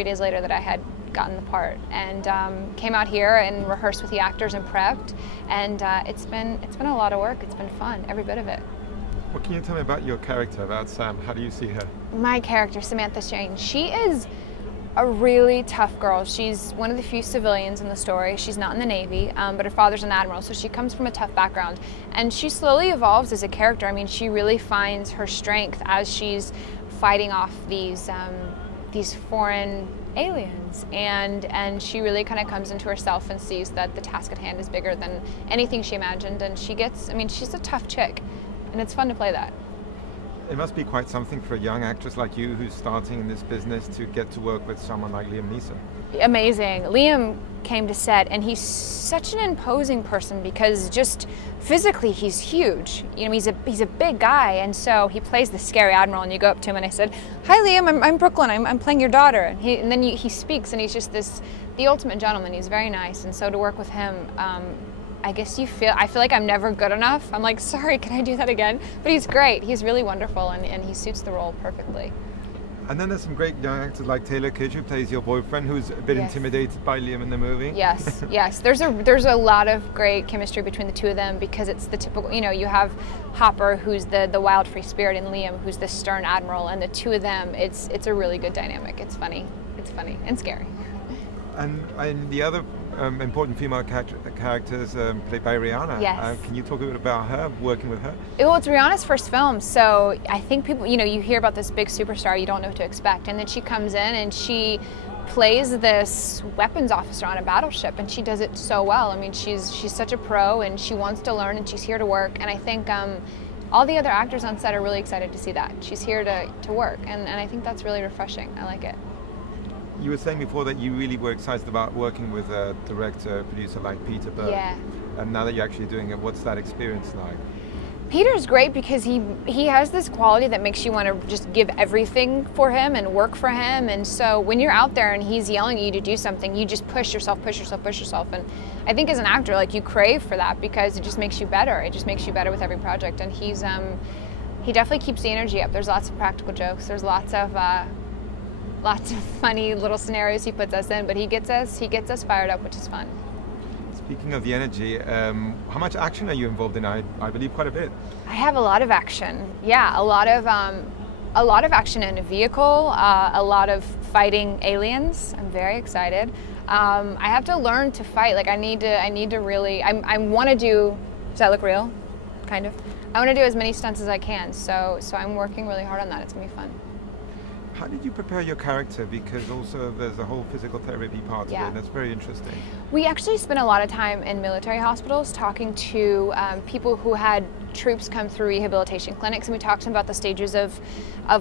3 days later that I had gotten the part, and came out here and rehearsed with the actors and prepped, and it's been a lot of work. It's been fun, every bit of it. What can you tell me about your character, about Sam? How do you see her? My character, Samantha Shane, she is a really tough girl. She's one of the few civilians in the story. She's not in the Navy, but her father's an admiral, so she comes from a tough background. And she slowly evolves as a character. I mean, she really finds her strength as she's fighting off these foreign aliens, and she really kind of comes into herself and sees that the task at hand is bigger than anything she imagined, and I mean, she's a tough chick, and it's fun to play that. It must be quite something for a young actress like you who's starting in this business to get to work with someone like Liam Neeson. Amazing. Liam came to set, and he's such an imposing person because just physically he's huge. You know, he's a big guy, and so he plays the scary admiral, and you go up to him and I said, "Hi Liam, I'm Brooklyn, I'm playing your daughter." And then he speaks, and he's just the ultimate gentleman. He's very nice, and so to work with him, I guess I feel like I'm never good enough. I'm like, sorry, can I do that again? But he's great. He's really wonderful, and he suits the role perfectly. And then there's some great young actors like Taylor Kitsch, who plays your boyfriend, who's a bit intimidated by Liam in the movie. Yes, yes. There's a lot of great chemistry between the two of them because it's the typical, you know, you have Hopper, who's the wild free spirit, and Liam, who's the stern admiral, and the two of them, it's a really good dynamic. It's funny and scary. And the other important female characters played by Rihanna. Yes. Can you talk a bit about her, working with her? Well, it's Rihanna's first film, so I think people, you know, you hear about this big superstar, you don't know what to expect, and then she comes in and she plays this weapons officer on a battleship, and she does it so well. I mean, she's such a pro, and she wants to learn, and she's here to work, and I think all the other actors on set are really excited to see that. She's here to work, and I think that's really refreshing. I like it. You were saying before that you really were excited about working with a director, producer like Peter Berg. Yeah. And now that you're actually doing it, what's that experience like? Peter's great because he has this quality that makes you want to just give everything for him and work for him. And so when you're out there and he's yelling at you to do something, you just push yourself. And I think as an actor, like, you crave for that because it just makes you better. It just makes you better with every project. And he definitely keeps the energy up. There's lots of practical jokes. There's lots of funny little scenarios he puts us in, but he gets us fired up, which is fun. Speaking of the energy, how much action are you involved in? I believe quite a bit. I have a lot of action. Yeah, a lot of action in a vehicle, a lot of fighting aliens. I'm very excited. I have to learn to fight. Like, I need to really. I want to do. Does that look real? Kind of. I want to do as many stunts as I can. So I'm working really hard on that. It's gonna be fun. How did you prepare your character? Because also there's a whole physical therapy part of it, and that's very interesting. We actually spent a lot of time in military hospitals talking to people who had troops come through rehabilitation clinics, and we talked to them about the stages of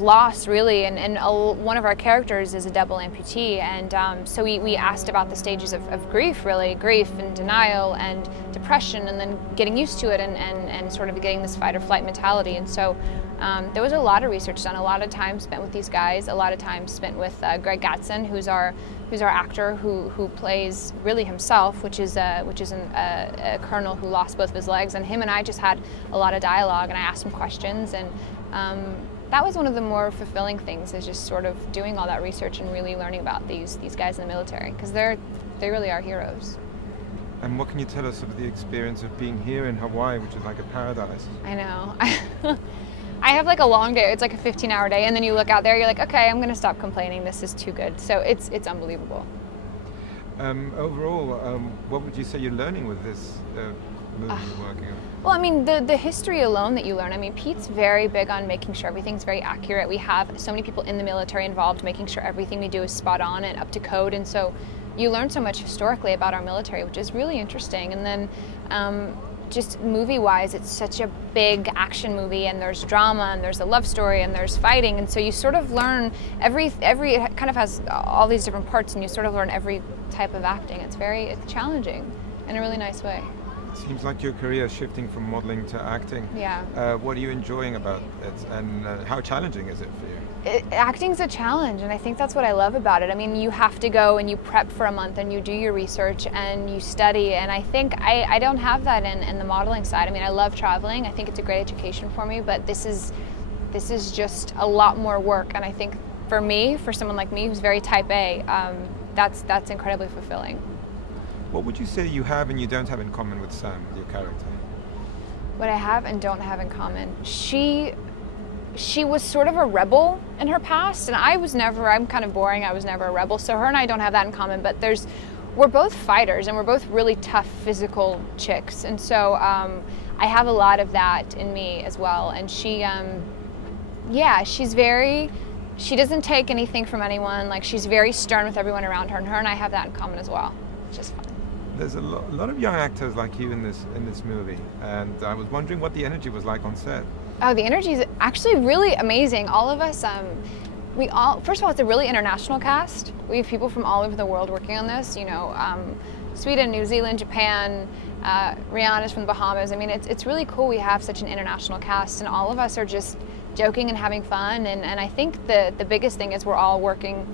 loss, really, and one of our characters is a double amputee, and so we asked about the stages of grief, really, grief and denial and depression, and then getting used to it and sort of getting this fight or flight mentality. And so there was a lot of research done, a lot of time spent with these guys, a lot of time spent with Greg Gatson, who's our actor who plays really himself, which is a colonel who lost both of his legs, and him and I just had a lot of dialogue, and I asked him questions, and that was one of the more fulfilling things, is just sort of doing all that research and really learning about these guys in the military, because they really are heroes. And what can you tell us of the experience of being here in Hawaii, which is like a paradise? I know. I have like a long day. It's like a 15-hour day, and then you look out there, you're like, okay, I'm gonna stop complaining. This is too good. So it's unbelievable. Overall, what would you say you're learning with this movie you're working on? Well, I mean, the history alone that you learn. I mean, Pete's very big on making sure everything's very accurate. We have so many people in the military involved, making sure everything we do is spot on and up to code, and so you learn so much historically about our military, which is really interesting. And then just movie-wise, it's such a big action movie, and there's drama, and there's a love story, and there's fighting, and so you sort of learn it kind of has all these different parts, and you sort of learn every type of acting. It's challenging in a really nice way. It seems like your career is shifting from modeling to acting. Yeah. What are you enjoying about it, and how challenging is it for you? Acting's a challenge, and I think that's what I love about it. I mean, you have to go and you prep for a month, and you do your research, and you study, and I think I don't have that in the modeling side. I mean, I love traveling. I think it's a great education for me, but this is just a lot more work, and I think for me, for someone like me who's very type A, that's incredibly fulfilling. What would you say you have and you don't have in common with Sam, your character? What I have and don't have in common, she was sort of a rebel in her past, and I'm kind of boring, I was never a rebel, so her and I don't have that in common, but we're both fighters, and we're both really tough physical chicks, and so I have a lot of that in me as well, and she doesn't take anything from anyone, like she's very stern with everyone around her, and I have that in common as well, which is fun. There's a lot of young actors like you in this movie, and I was wondering what the energy was like on set. Oh, the energy is actually really amazing. All of us, first of all, it's a really international cast. We have people from all over the world working on this, you know, Sweden, New Zealand, Japan, Rihanna's from the Bahamas. I mean, it's really cool we have such an international cast, and all of us are just joking and having fun, and I think the biggest thing is we're all working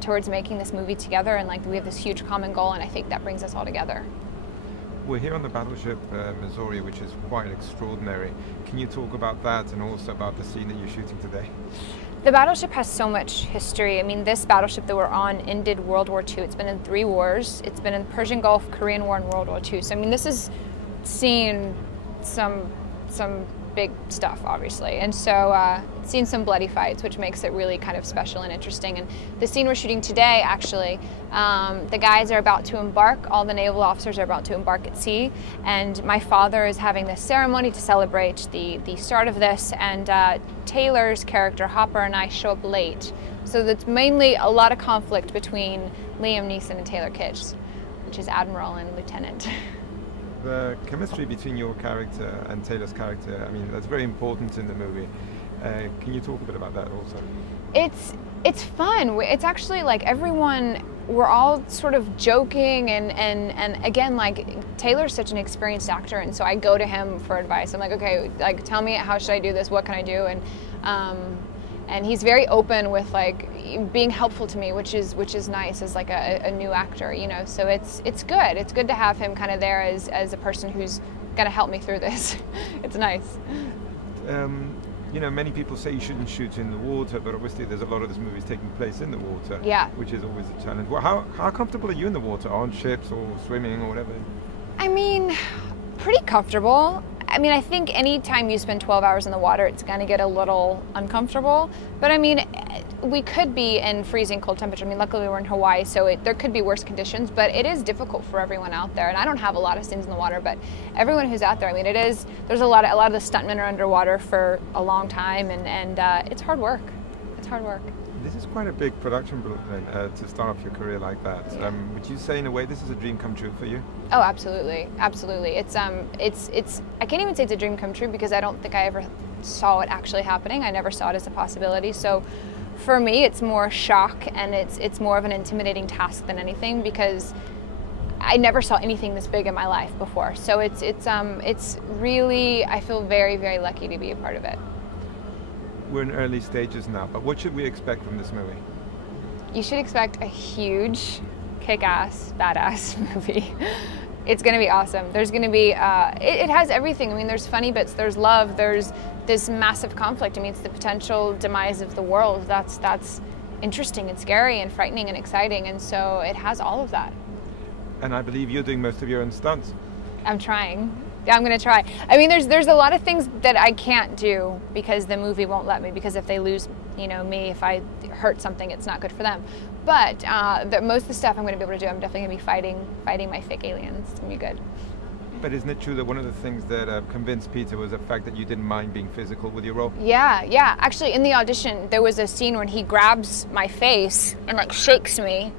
towards making this movie together, and like we have this huge common goal, and I think that brings us all together. We're here on the Battleship Missouri, which is quite extraordinary. Can you talk about that and also about the scene that you're shooting today? The Battleship has so much history. I mean, this battleship that we're on ended World War II. It's been in 3 wars. It's been in the Persian Gulf, Korean War, and World War II. So I mean, this has seen some big stuff, obviously, and so it's seen some bloody fights, which makes it really kind of special and interesting. And the scene we're shooting today, actually, the guys are about to embark, all the naval officers are about to embark at sea, and my father is having this ceremony to celebrate the start of this, and Taylor's character, Hopper, and I show up late. So that's mainly a lot of conflict between Liam Neeson and Taylor Kitsch, which is Admiral and Lieutenant. The chemistry between your character and Taylor's character, I mean, that's very important in the movie. Can you talk a bit about that also? It's fun. It's actually like everyone, we're all sort of joking, and again, like Taylor's such an experienced actor, and so I go to him for advice. I'm like, okay, like tell me, how should I do this? What can I do? And he's very open with like being helpful to me, which is nice as like a new actor, you know. So it's good. It's good to have him kind of there as a person who's gonna help me through this. It's nice. You know, many people say you shouldn't shoot in the water, but obviously there's a lot of this movies taking place in the water, yeah, which is always a challenge. Well, how comfortable are you in the water, on ships or swimming or whatever? I mean, pretty comfortable. I mean, I think any time you spend 12 hours in the water, it's going to get a little uncomfortable. But I mean, we could be in freezing cold temperature. I mean, luckily we're in Hawaii, so there could be worse conditions, but it is difficult for everyone out there. And I don't have a lot of scenes in the water, but everyone who's out there, I mean, there's a lot of the stuntmen are underwater for a long time, and it's hard work. It's hard work. This is quite a big production blueprint to start off your career like that. Yeah. Would you say in a way this is a dream come true for you? Oh, absolutely, absolutely. It's I can't even say it's a dream come true because I don't think I ever saw it actually happening. I never saw it as a possibility. So for me, it's more shock, and it's more of an intimidating task than anything because I never saw anything this big in my life before. So it's really, I feel very, very lucky to be a part of it. We're in early stages now, but what should we expect from this movie? You should expect a huge, kick-ass, badass movie. It's going to be awesome. There's going to be, it has everything. I mean, there's funny bits, there's love, there's this massive conflict. I mean, it's the potential demise of the world. That's interesting and scary and frightening and exciting, and so it has all of that. And I believe you're doing most of your own stunts. I'm trying. Yeah, I'm going to try. I mean, there's a lot of things that I can't do because the movie won't let me, because if they lose, you know, me, if I hurt something, it's not good for them. But most of the stuff I'm going to be able to do, I'm definitely going to be fighting my fake aliens. It's going to be good. But isn't it true that one of the things that convinced Peter was the fact that you didn't mind being physical with your role? Yeah. Actually, in the audition, there was a scene when he grabs my face and like shakes me,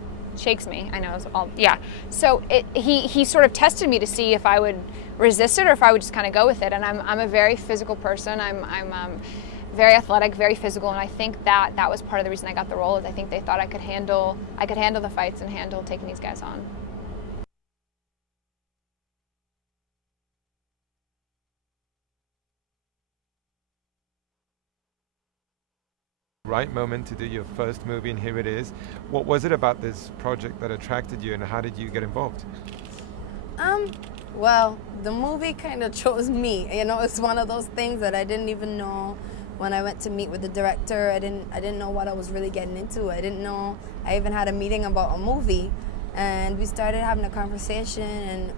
I know, it's all, yeah. So he sort of tested me to see if I would resist it or if I would just kind of go with it. And I'm a very physical person. I'm very athletic, very physical, and I think that was part of the reason I got the role. Is I think they thought I could handle the fights and handle taking these guys on. Right moment to do your first movie, and here it is. What was it about this project that attracted you, and how did you get involved? Well, the movie kind of chose me. You know, it's one of those things that I didn't even know when I went to meet with the director, I didn't know what I was really getting into. I didn't know I even had a meeting about a movie, and we started having a conversation, and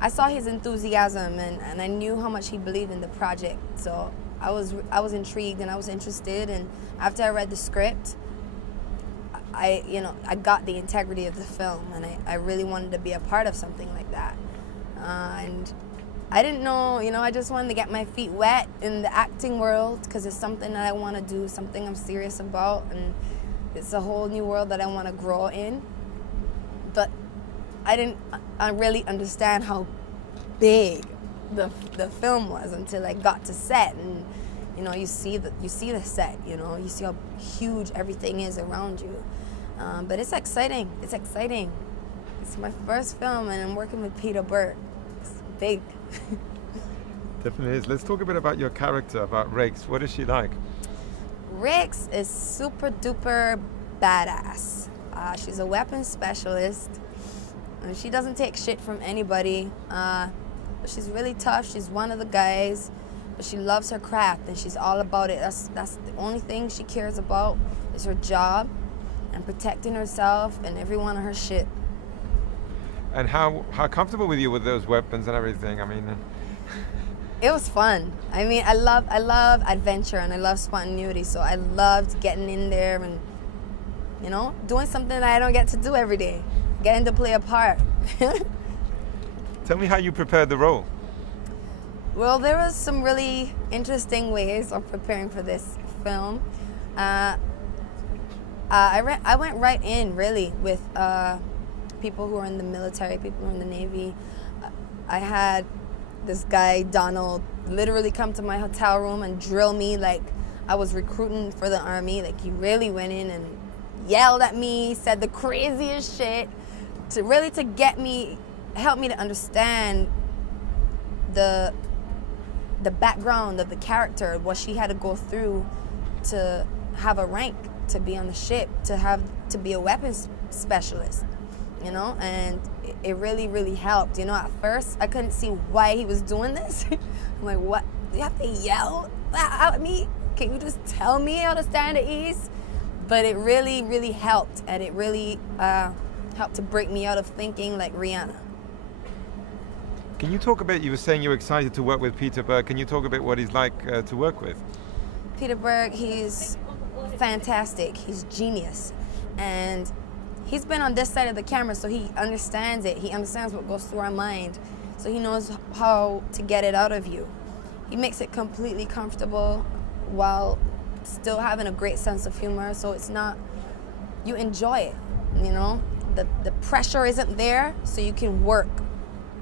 I saw his enthusiasm, and I knew how much he believed in the project. So I was intrigued and I was interested, and after I read the script, I got the integrity of the film, and I really wanted to be a part of something like that. And I didn't know, I just wanted to get my feet wet in the acting world, because it's something that I want to do, something I'm serious about, and it's a whole new world that I want to grow in. But I didn't really understand how big the film was until I got to set, and you see the set, you see how huge everything is around you. But it's exciting. It's exciting. It's my first film, and I'm working with Peter Berg. It's big. Definitely is. Let's talk a bit about your character, about Riggs. What is she like? Riggs is super duper badass. She's a weapons specialist. And she doesn't take shit from anybody. She's really tough. She's one of the guys. But she loves her craft, and she's all about it. That's the only thing she cares about is her job and protecting herself and everyone on her ship. And how comfortable with you with those weapons and everything? I mean, it was fun. I mean, I love adventure, and I love spontaneity. So I loved getting in there and doing something that I don't get to do every day. Getting to play a part. Tell me how you prepared the role. Well, there was some really interesting ways of preparing for this film. I went right in, really, with people who are in the military, people who are in the Navy. I had this guy, Donald, literally come to my hotel room and drill me like I was recruiting for the Army. Like, he really went in and yelled at me, said the craziest shit, to get me, help me to understand the background of the character, what she had to go through to have a rank, to be on the ship, to be a weapons specialist, and it really, really helped. At first I couldn't see why he was doing this. I'm like, what? You have to yell at me? Can you just tell me how to stand at ease? But it really, really helped, and it really helped to break me out of thinking like Rihanna. Can you talk a bit, you were saying you were excited to work with Peter Berg. Can you talk a bit what he's like to work with? Peter Berg, he's fantastic. He's genius. And he's been on this side of the camera, so he understands it. He understands what goes through our mind. So he knows how to get it out of you. He makes it completely comfortable while still having a great sense of humor. So it's not, you enjoy it, The pressure isn't there, so you can work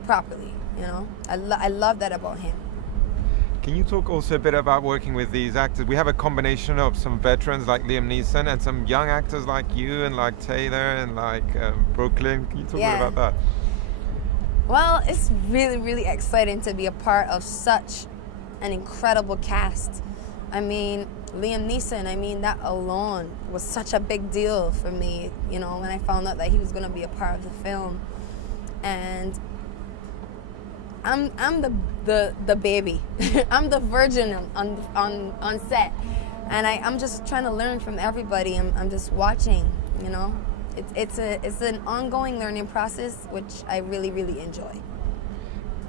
properly. I love that about him. Can you talk also a bit about working with these actors? We have a combination of some veterans like Liam Neeson and some young actors like you and like Taylor and like Brooklyn. Can you talk a bit about that? Well, it's really, really exciting to be a part of such an incredible cast. I mean, Liam Neeson, that alone was such a big deal for me, when I found out that he was going to be a part of the film. And I'm the baby. I'm the virgin on set, and I'm just trying to learn from everybody. I'm just watching. It's an ongoing learning process, which I really, really enjoy.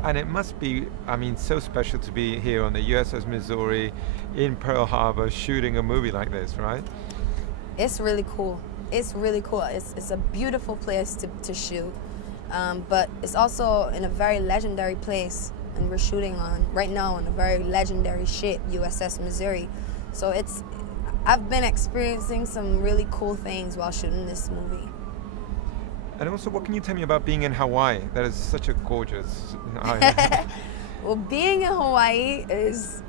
And it must be, so special to be here on the USS Missouri in Pearl Harbor shooting a movie like this, right? It's really cool. It's really cool. It's a beautiful place to shoot. But it's also in a very legendary place, and we're shooting right now on a very legendary ship, USS Missouri. So I've been experiencing some really cool things while shooting this movie. And also, what can you tell me about being in Hawaii? That is such a gorgeous island. Well, being in Hawaii is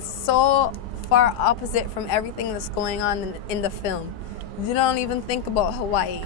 so far opposite from everything that's going on in the film. You don't even think about Hawaii.